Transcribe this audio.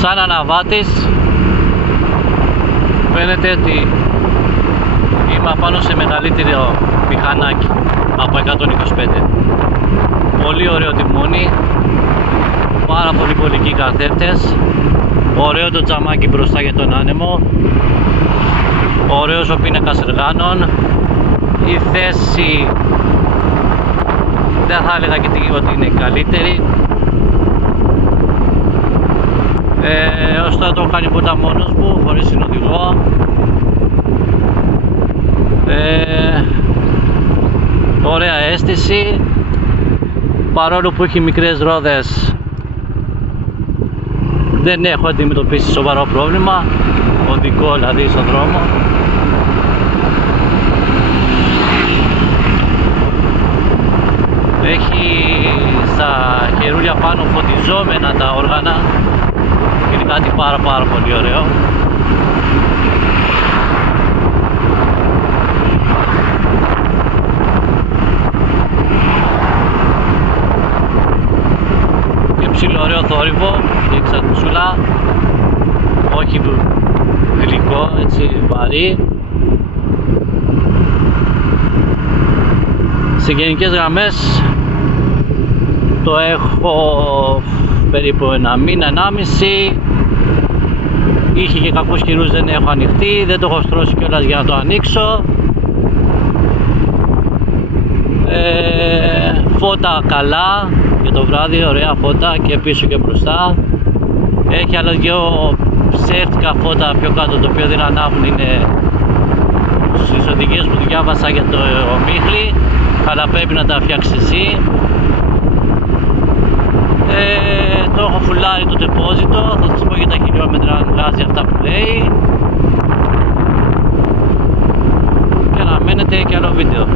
Σαν αναβάτης φαίνεται ότι είμαι πάνω σε μεγαλύτερο μηχανάκι από 125. Πολύ ωραίο τιμόνι, πάρα πολύ πολικοί καθρέφτες, ωραίο το τζαμάκι μπροστά για τον άνεμο, ωραίος ο πίνακας εργάνων. Η θέση δεν θα έλεγα και ότι είναι καλύτερη. Ως τώρα το έχω κάνει πόρτα μόνος μου, χωρίς συνοδηγό. Ωραία αίσθηση, παρόλο που έχει μικρές ρόδες δεν έχω αντιμετωπίσει σοβαρό πρόβλημα, οδικό δηλαδή στον δρόμο. Έχει στα χερούλια πάνω φωτιζόμενα τα όργανα και είναι κάτι πάρα πολύ ωραίο. Και ψηλό ωραίο θόρυβο και εξατμισούλα, όχι γλυκό, έτσι βαρύ. Σε γενικές γραμμές το έχω περίπου ένα μήνα, 1,5. Είχε και κακούς καιρούς, δεν έχω ανοιχτεί, δεν το έχω στρώσει κιόλας για να το ανοίξω. Φώτα καλά για το βράδυ, ωραία φώτα και πίσω και μπροστά. Έχει άλλα δυο ψεύτικα φώτα πιο κάτω, το οποίο δεν ανάβουν, είναι στις οδηγίες που διάβασα για το ομίχλι, αλλά πρέπει να τα φτιάξεις εσύ. Το έχω φουλάρει το τεπόζιτο, θα σας πω για τα χιλιόμετρα αν βγάζει αυτά που λέει. Και αναμένετε και άλλο βίντεο.